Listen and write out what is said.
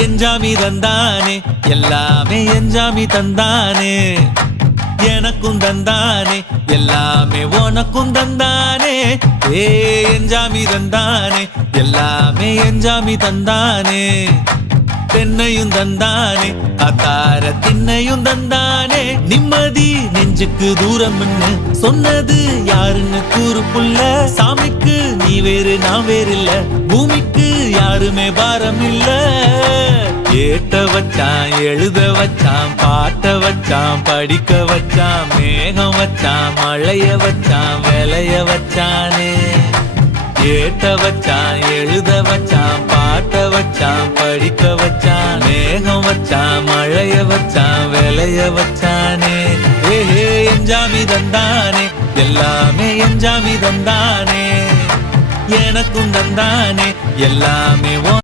எஞ்சாமி தந்தானே எல்லாமே எஞ்சாமி தந்தானே எனக்கும் தந்தானே எல்லாமே உனக்கும் தந்தானே ஏ எஞ்சாமி தந்தானே எல்லாமே எஞ்சாமி தந்தானே தென்னையும் தந்தானே அத்தார திண்ணையும் தந்தானே நிம்மதி நெஞ்சுக்கு தூரம்னு சொன்னது யாருன்னு கூறு புள்ள சாமிக்கு நீ வேறு நான் வேறு இல்ல பூமிக்கு யாருமே பாரம் இல்ல ஏட்ட வச்சான் எழுத வச்சான் பாட்ட வச்சான் படிக்க வச்சான் மேகம் வச்சான் மழைய வச்சான் விளைய வச்சானே ஏட்ட வச்சான் எழுத வச்சான் பாட்ட வச்சான் படிக்க வச்சான் மேகம் வச்சான் மழைய வச்சான் விளைய வச்சானே ஏஹே எஞ்சாமி தந்தானே எல்லாமே எஞ்சாமி தந்தானே எனக்கும் தந்தானே எல்லாமே